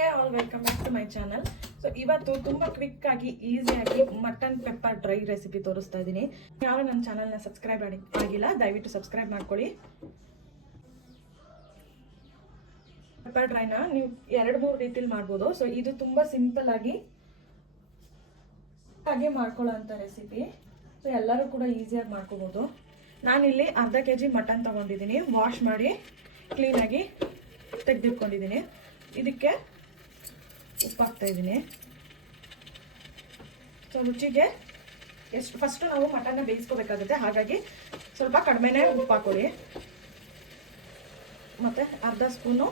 Hey all welcome back to my channel. So ಇವತ್ತು ತುಂಬ quick ಆಗಿ ಈಸಿಯಾಗಿ ಮಟನ್ ಪೆಪ್ಪರ್ ಡ್ರೈ ರೆಸಿಪಿ ತೋರಿಸ್ತಾ ಇದ್ದೀನಿ. ಯಾರು ನನ್ನ ಚಾನಲ್ನ ಸಬ್ಸ್ಕ್ರೈಬ್ ಆಗಿಲ್ಲ ದಯವಿಟ್ಟು ಸಬ್ಸ್ಕ್ರೈಬ್ ಮಾಡ್ಕೊಳ್ಳಿ. ಪೆಪ್ಪರ್ ಡ್ರೈನ ನೀವು 2-3 ರೀತಿಲಿ ಮಾಡ್ಬೋದು. ಸೊ ಇದು ತುಂಬ ಸಿಂಪಲ್ ಆಗಿ ಹಾಗೆ ಮಾಡ್ಕೊಳ್ಳೋ ಅಂಥ ರೆಸಿಪಿ. ಸೊ ಎಲ್ಲರೂ ಕೂಡ ಈಸಿಯಾಗಿ ಮಾಡ್ಕೋಬೋದು. ನಾನಿಲ್ಲಿ ಅರ್ಧ kg ಮಟನ್ ತೊಗೊಂಡಿದ್ದೀನಿ. ವಾಶ್ ಮಾಡಿ ಕ್ಲೀನಾಗಿ ತೆಗೆದಿಟ್ಕೊಂಡಿದ್ದೀನಿ. ಇದಕ್ಕೆ ಉಪ್ಪು ಹಾಕ್ತಾಯಿದ್ದೀನಿ. ಸೊ ರುಚಿಗೆ ಎಷ್ಟು ಫಸ್ಟು ನಾವು ಮಟನ್ನ ಬೇಯಿಸ್ಕೋಬೇಕಾಗುತ್ತೆ, ಹಾಗಾಗಿ ಸ್ವಲ್ಪ ಕಡಿಮೆನೇ ಉಪ್ಪು ಹಾಕೊಳ್ಳಿ. ಮತ್ತು ಅರ್ಧ ಸ್ಪೂನು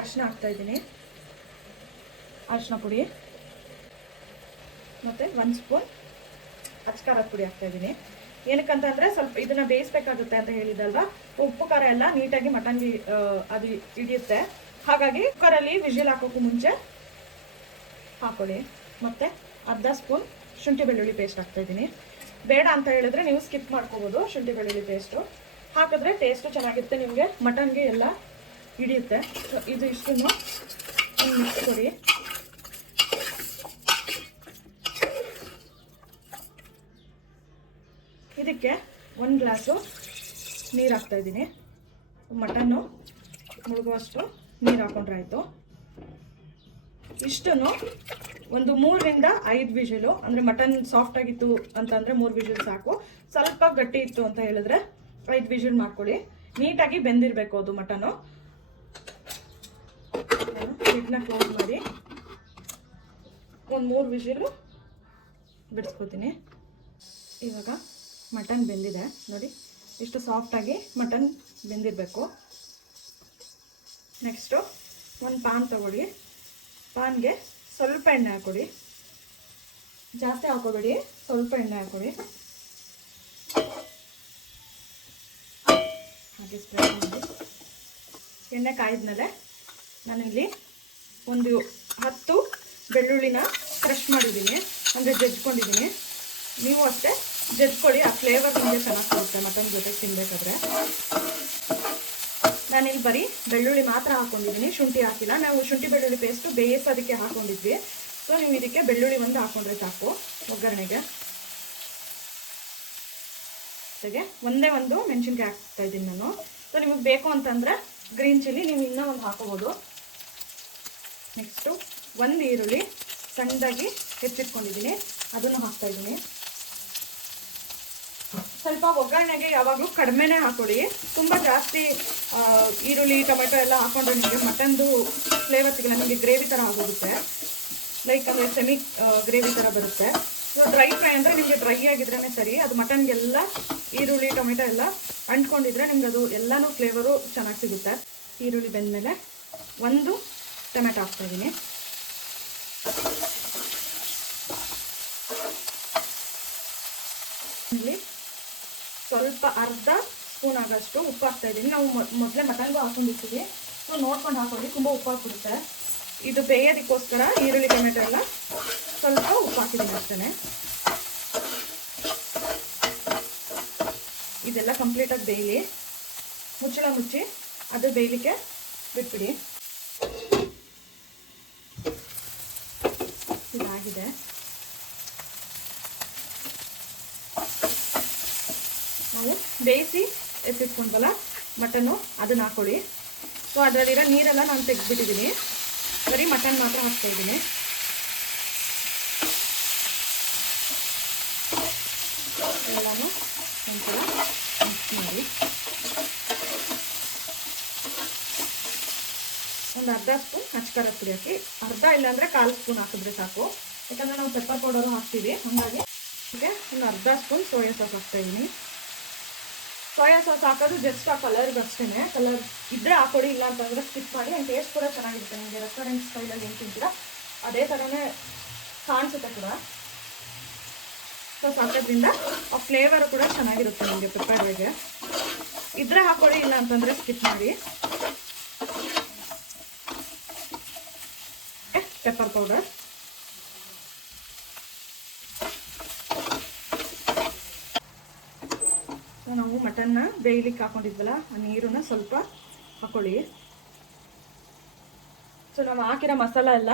ಅರಿಶಿನ ಹಾಕ್ತಾಯಿದ್ದೀನಿ, ಅರಿಶಿನ ಪುಡಿ. ಮತ್ತು 1 ಸ್ಪೂನ್ ಅಚ್ಕಾರದ ಪುಡಿ ಹಾಕ್ತಾಯಿದ್ದೀನಿ. ಏನಕ್ಕಂತಂದರೆ ಸ್ವಲ್ಪ ಇದನ್ನು ಬೇಯಿಸ್ಬೇಕಾಗುತ್ತೆ ಅಂತ ಹೇಳಿದಲ್ವಾ. ಉಪ್ಪು ಖಾರ ಎಲ್ಲ ನೀಟಾಗಿ ಮಟನ್ಗೆ ಅದು ಹಿಡಿಯುತ್ತೆ. ಹಾಗಾಗಿ ಕುಕ್ಕರಲ್ಲಿ ವಿಜಿಲ್ ಹಾಕೋಕ್ಕೂ ಮುಂಚೆ ಹಾಕೊಳ್ಳಿ. ಮತ್ತು ಅರ್ಧ ಸ್ಪೂನ್ ಶುಂಠಿ ಬೆಳ್ಳುಳ್ಳಿ ಪೇಸ್ಟ್ ಹಾಕ್ತಾಯಿದ್ದೀನಿ. ಬೇಡ ಅಂತ ಹೇಳಿದ್ರೆ ನೀವು ಸ್ಕಿಪ್ ಮಾಡ್ಕೋಬೋದು. ಶುಂಠಿ ಬೆಳ್ಳುಳ್ಳಿ ಪೇಸ್ಟು ಹಾಕಿದ್ರೆ ಟೇಸ್ಟು ಚೆನ್ನಾಗಿರುತ್ತೆ, ನಿಮಗೆ ಮಟನ್ಗೆ ಎಲ್ಲ ಹಿಡಿಯುತ್ತೆ. ಇದು ಇಷ್ಟನ್ನು ಒಂದು ಮಿಕ್ಸ್ ಕೊಡಿ. ಇದಕ್ಕೆ 1 ಗ್ಲಾಸು ನೀರು ಹಾಕ್ತಾಯಿದ್ದೀನಿ. ಮಟನ್ನು ಮುಳುಗುವಷ್ಟು ನೀರು ಹಾಕೊಂಡ್ರೆ ಆಯಿತು. ಇಷ್ಟನ್ನು ಒಂದು 3ರಿಂದ 5 ವಿಜಿಲು, ಅಂದರೆ ಮಟನ್ ಸಾಫ್ಟ್ ಆಗಿತ್ತು ಅಂತಂದರೆ 3 ವಿಜಿಲ್ ಸಾಕು. ಸ್ವಲ್ಪ ಗಟ್ಟಿ ಇತ್ತು ಅಂತ ಹೇಳಿದ್ರೆ 5 ವಿಜಿಲ್ ಮಾಡ್ಕೊಳ್ಳಿ. ನೀಟಾಗಿ ಬೆಂದಿರಬೇಕು ಅದು ಮಟನ್ನು. ಲಿಡ್ನ ಕ್ಲೋಸ್ ಮಾಡಿ ಒಂದು 3 ವಿಜಿಲು ಬಿಡಿಸ್ಕೊತೀನಿ. ಇವಾಗ ಮಟನ್ ಬೆಂದಿದೆ ನೋಡಿ, ಇಷ್ಟು ಸಾಫ್ಟಾಗಿ ಮಟನ್ ಬೆಂದಿರಬೇಕು. ನೆಕ್ಸ್ಟು ಒಂದು ಪಾನ್ ತೊಗೊಳ್ಳಿ. ಪಾನ್ಗೆ ಸ್ವಲ್ಪ ಎಣ್ಣೆ ಹಾಕ್ಕೊಡಿ, ಜಾಸ್ತಿ ಹಾಕೋಬೇಡಿ, ಸ್ವಲ್ಪ ಎಣ್ಣೆ ಹಾಕ್ಕೊಡಿ. ಹಾಗೆ ಸ್ಪ್ರೆಡ್ ಮಾಡಿ. ಎಣ್ಣೆ ಕಾಯಿದ್ಮೇಲೆ ನಾನಿಲ್ಲಿ ಒಂದು 10 ಬೆಳ್ಳುಳ್ಳಿನ ಕ್ರಷ್ ಮಾಡಿದ್ದೀನಿ, ಅಂದರೆ ಜಜ್ಕೊಂಡಿದ್ದೀನಿ. ನೀವು ಅಷ್ಟೇ ಜಜ್ಕೊಳ್ಳಿ, ಆ ಫ್ಲೇವರ್ ನಿಮಗೆ ಚೆನ್ನಾಗಿ ಕೊಡುತ್ತೆ ಮಟನ್ ಜೊತೆ ತಿನ್ನಬೇಕಾದ್ರೆ. ನಾನಿಲ್ಲಿ ಬರೀ ಬೆಳ್ಳುಳ್ಳಿ ಮಾತ್ರ ಹಾಕ್ಕೊಂಡಿದ್ದೀನಿ, ಶುಂಠಿ ಹಾಕಿಲ್ಲ. ನಾವು ಶುಂಠಿ ಬೆಳ್ಳುಳ್ಳಿ ಪೇಸ್ಟು ಬೇಯಿಸೋದಕ್ಕೆ ಹಾಕ್ಕೊಂಡಿದ್ವಿ. ಸೊ ನೀವು ಇದಕ್ಕೆ ಬೆಳ್ಳುಳ್ಳಿ ಒಂದು ಹಾಕ್ಕೊಂಡ್ರೆ ಸಾಕು ಒಗ್ಗರಣೆಗೆ. ಜೊತೆಗೆ ಒಂದೇ ಒಂದು ಮೆಣಸಿನ್ಕಾಯಿ ಹಾಕ್ತಾ ಇದ್ದೀನಿ ನಾನು. ಸೊ ನಿಮಗೆ ಬೇಕು ಅಂತಂದರೆ ಗ್ರೀನ್ ಚಿಲ್ಲಿ ನೀವು ಇನ್ನೂ ಒಂದು ಹಾಕೋಬೋದು. ನೆಕ್ಸ್ಟು 1 ಈರುಳ್ಳಿ ಸಣ್ಣದಾಗಿ ಹೆಚ್ಚಿಟ್ಕೊಂಡಿದ್ದೀನಿ, ಅದನ್ನು ಹಾಕ್ತಾಯಿದ್ದೀನಿ. ಸ್ವಲ್ಪ ಒಗ್ಗರಣೆಗೆ ಯಾವಾಗಲೂ ಕಡಿಮೆನೇ ಹಾಕೊಳ್ಳಿ. ತುಂಬ ಜಾಸ್ತಿ ಈರುಳ್ಳಿ ಟೊಮೆಟೊ ಎಲ್ಲ ಹಾಕೊಂಡ್ರೆ ನಿಮಗೆ ಮಟನ್ದು ಫ್ಲೇವರ್ ಸಿಗಲ್ಲ, ನಿಮಗೆ ಗ್ರೇವಿ ಥರ ಆಗೋಗುತ್ತೆ. ಲೈಕ್ ಅಂದರೆ ಸೆಮಿ ಗ್ರೇವಿ ಥರ ಬರುತ್ತೆ. ಸೊ ಡ್ರೈ ಫ್ರೈ ಅಂದರೆ ನಿಮಗೆ ಡ್ರೈ ಆಗಿದ್ರೇ ಸರಿ. ಅದು ಮಟನ್ಗೆಲ್ಲ ಈರುಳ್ಳಿ ಟೊಮೆಟೊ ಎಲ್ಲ ಅಂಟ್ಕೊಂಡಿದ್ರೆ ನಿಮ್ಗೆ ಅದು ಎಲ್ಲನೂ ಫ್ಲೇವರು ಚೆನ್ನಾಗಿ ಸಿಗುತ್ತೆ. ಈರುಳ್ಳಿ ಬೆಂದಮೇಲೆ 1 ಟೊಮೆಟೊ ಹಾಕ್ತಾಯಿದ್ದೀನಿ. ಇಲ್ಲಿ ಸ್ವಲ್ಪ ಅರ್ಧ ಸ್ಪೂನ್ ಆಗೋಷ್ಟು ಉಪ್ಪು ಹಾಕ್ತಾಯಿದ್ದೀನಿ. ನಾವು ಮೊದಲೇ ಮಟನ್ಗೂ ಹಾಕೊಂಡಿರ್ತೀವಿ, ಸೊ ನೋಡ್ಕೊಂಡು ಹಾಕೊಳ್ಳಿ, ತುಂಬ ಉಪ್ಪು ಹಾಕ್ಬಿಡುತ್ತೆ. ಇದು ಬೇಯೋದಕ್ಕೋಸ್ಕರ ಈರುಳ್ಳಿ ಟೊಮೆಟೊ ಎಲ್ಲ ಸ್ವಲ್ಪ ಉಪ್ಪು ಹಾಕಿದ್ದೀನಿ ಅಷ್ಟೇ. ಇದೆಲ್ಲ ಕಂಪ್ಲೀಟಾಗಿ ಬೇಯಲಿ. ಮುಚ್ಚಳ ಮುಚ್ಚಿ ಅದು ಬೇಯಲಿಕ್ಕೆ ಬಿಟ್ಬಿಡಿ. ಇದಾಗಿದೆ. ನಾವು ಬೇಯಿಸಿ ಎತ್ತಿಟ್ಕೊಂಡ್ವಲ್ಲ ಮಟನ್ನು, ಅದನ್ನು ಹಾಕ್ಕೊಳ್ಳಿ. ಸೊ ಅದರಲ್ಲಿರೋ ನೀರೆಲ್ಲ ನಾನು ತೆಗೆದ್ಬಿಟ್ಟಿದ್ದೀನಿ, ಬರೀ ಮಟನ್ ಮಾತ್ರ ಹಾಕ್ತಾಯಿದ್ದೀನಿ. ಎಲ್ಲನೂ ಒಂಥರ ಮಿಕ್ಸ್ ಮಾಡಿ. ಒಂದು ಅರ್ಧ ಸ್ಪೂನ್ ಅಚ್ಕಾರದ ಪುಡಿ ಹಾಕಿ, ಅರ್ಧ ಇಲ್ಲಾಂದರೆ 1/4 ಸ್ಪೂನ್ ಹಾಕಿದ್ರೆ ಸಾಕು. ಯಾಕಂದರೆ ನಾವು ಪೆಪ್ಪರ್ ಪೌಡರು ಹಾಕ್ತೀವಿ, ಹಾಗಾಗಿ ಒಂದು ಅರ್ಧ ಸ್ಪೂನ್ ಸೋಯಾ ಸಾಸ್ ಹಾಕ್ತಾಯಿದ್ದೀನಿ. ಸೋಯಾ ಸಾಸ್ ಹಾಕೋದು ಜಸ್ಟ್ ಆ ಕಲರ್ಗೆ ಅಷ್ಟೇ. ಕಲರ್ ಇದ್ದರೆ ಹಾಕೊಳ್ಳಿ, ಇಲ್ಲ ಅಂತಂದರೆ ಸ್ಕಿಪ್ ಮಾಡಿ. ಆ್ಯಂಡ್ ಟೇಸ್ಟ್ ಕೂಡ ಚೆನ್ನಾಗಿರುತ್ತೆ. ನಿಮಗೆ ರೆಸ್ಟೋರೆಂಟ್ ಸ್ಟೈಲಲ್ಲಿ ಏನು ತಿಂತೀರಾ ಅದೇ ಥರನೇ ಕಾಣಿಸುತ್ತೆ ಕೂಡ. ಸೊ ಹಾಕೋದ್ರಿಂದ ಆ ಫ್ಲೇವರು ಕೂಡ ಚೆನ್ನಾಗಿರುತ್ತೆ ನಿಮಗೆ ಪೆಪ್ಪರ್ ಡ್ರೈಗೆ. ಇದ್ದರೆ ಹಾಕೊಳ್ಳಿ, ಇಲ್ಲ ಅಂತಂದರೆ ಸ್ಕಿಪ್ ಮಾಡಿ. ಪೆಪ್ಪರ್ ಪೌಡರ್, ನಾವು ಮಟನ್ನ ಬೇಯಲಿಕ್ಕೆ ಹಾಕೊಂಡಿದ್ವಲ್ಲ ಆ ನೀರನ್ನ ಸ್ವಲ್ಪ ಹಾಕೊಳ್ಳಿ. ಸೊ ಸೊ ನಾವು ಹಾಕಿರೋ ಮಸಾಲ ಎಲ್ಲ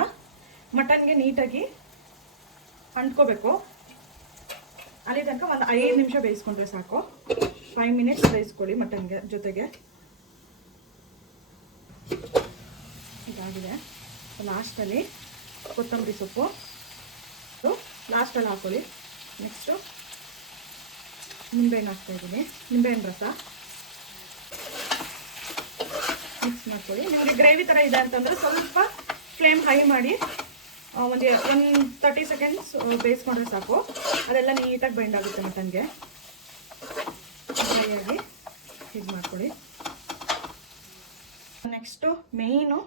ಮಟನ್ಗೆ ನೀಟಾಗಿ ಅಂಟ್ಕೋಬೇಕು. ಅಲ್ಲಿ ತನಕ ಒಂದು 5 ನಿಮಿಷ ಬೇಯಿಸ್ಕೊಂಡ್ರೆ ಸಾಕು. 5 ಮಿನಿಟ್ಸ್ ಬೇಯಿಸ್ಕೊಳ್ಳಿ ಮಟನ್ಗೆ ಜೊತೆಗೆ. ಇದಾಗಿದೆ. ಲಾಸ್ಟಲ್ಲಿ ಕೊತ್ತಂಬರಿ ಸೊಪ್ಪು ಲಾಸ್ಟಲ್ಲಿ ಹಾಕೊಳ್ಳಿ. ನೆಕ್ಸ್ಟು ನಿಂಬೆಹಣ್ಣು ಹಾಕ್ತಾಯಿದ್ದೀನಿ. ನಿಂಬೆಹಣ್ಣು ರಸ ಮಿಕ್ಸ್ ಮಾಡ್ಕೊಳ್ಳಿ. ನಿಮಗೆ ಗ್ರೇವಿ ಥರ ಇದೆ ಅಂತಂದರೆ ಸ್ವಲ್ಪ ಫ್ಲೇಮ್ ಹೈ ಮಾಡಿ ಒಂದು 30 ಸೆಕೆಂಡ್ಸ್ ಬೇಯಿಸ್ಕೊಂಡ್ರೆ ಸಾಕು. ಅದೆಲ್ಲ ನೀಟಾಗಿ ಬೈಂಡ್ ಆಗುತ್ತೆ ಮಟನ್ಗೆ. ಫ್ರೈಯಾಗಿ ಇದು ಮಾಡ್ಕೊಳ್ಳಿ. ನೆಕ್ಸ್ಟು ಮೇಯ್ನು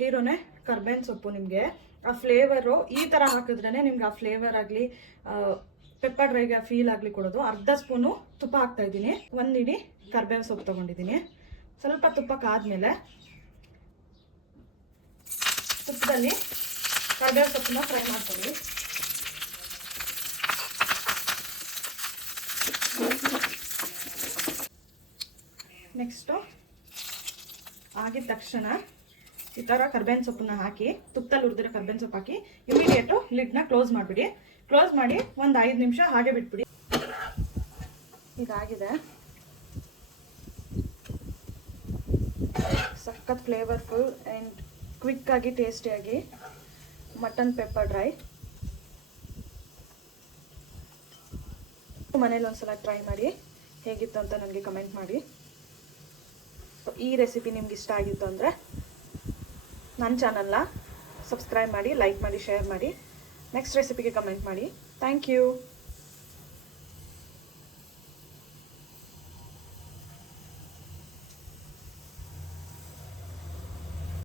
ಹೀರೋನೇ ಕರ್ಬೇವಿನ ಸೊಪ್ಪು. ನಿಮಗೆ ಆ ಫ್ಲೇವರು ಈ ಥರ ಹಾಕಿದ್ರೇ ನಿಮ್ಗೆ ಆ ಫ್ಲೇವರ್ ಆಗಲಿ ಪೆಪ್ಪರ್ ಡ್ರೈಗೆ ಆ ಫೀಲ್ ಆಗಲಿ ಕೊಡೋದು. ಅರ್ಧ ಸ್ಪೂನು ತುಪ್ಪ ಹಾಕ್ತಾಯಿದ್ದೀನಿ. 1 ಇಡೀ ಕರ್ಬೇವಿನ ಸೊಪ್ಪು ತೊಗೊಂಡಿದ್ದೀನಿ. ಸ್ವಲ್ಪ ತುಪ್ಪಕ್ಕಾದ್ಮೇಲೆ ತುಪ್ಪದಲ್ಲಿ ಕರ್ಬೇವಿನ ಸೊಪ್ಪನ್ನ ಫ್ರೈ ಮಾಡ್ಕೊಳ್ಳಿ. ನೆಕ್ಸ್ಟು ಆಗಿದ ತಕ್ಷಣ ಈ ಥರ ಕರ್ಬೇವಿನ ಸೊಪ್ಪನ್ನ ಹಾಕಿ, ತುಪ್ಪದಲ್ಲಿ ಹುರಿದಿರೋ ಕರ್ಬೇವಿನ ಸೊಪ್ಪು ಹಾಕಿ ಇಮಿಡಿಯೇಟು ಲಿಡ್ನ ಕ್ಲೋಸ್ ಮಾಡಿಬಿಡಿ. ಕ್ಲೋಸ್ ಮಾಡಿ ಒಂದು 5 ನಿಮಿಷ ಹಾಗೆ ಬಿಟ್ಬಿಡಿ. ಇದಾಗಿದೆ. ಸಖತ್ ಫ್ಲೇವರ್ಫುಲ್ ಆ್ಯಂಡ್ ಕ್ವಿಕ್ಕಾಗಿ ಟೇಸ್ಟಿಯಾಗಿ ಮಟನ್ ಪೆಪ್ಪರ್ ಡ್ರೈ. ಮನೇಲಿ ಒಂದ್ಸಲ ಟ್ರೈ ಮಾಡಿ ಹೇಗಿತ್ತು ಅಂತ ನನಗೆ ಕಮೆಂಟ್ ಮಾಡಿ. ಈ ರೆಸಿಪಿ ನಿಮ್ಗೆ ಇಷ್ಟ ಆಗಿತ್ತು ಅಂದರೆ ನನ್ನ ಚಾನಲ್ನ ಸಬ್ಸ್ಕ್ರೈಬ್ ಮಾಡಿ, ಲೈಕ್ ಮಾಡಿ, ಶೇರ್ ಮಾಡಿ. ನೆಕ್ಸ್ಟ್ ರೆಸಿಪಿಗೆ ಕಮೆಂಟ್ ಮಾಡಿ. Thank you.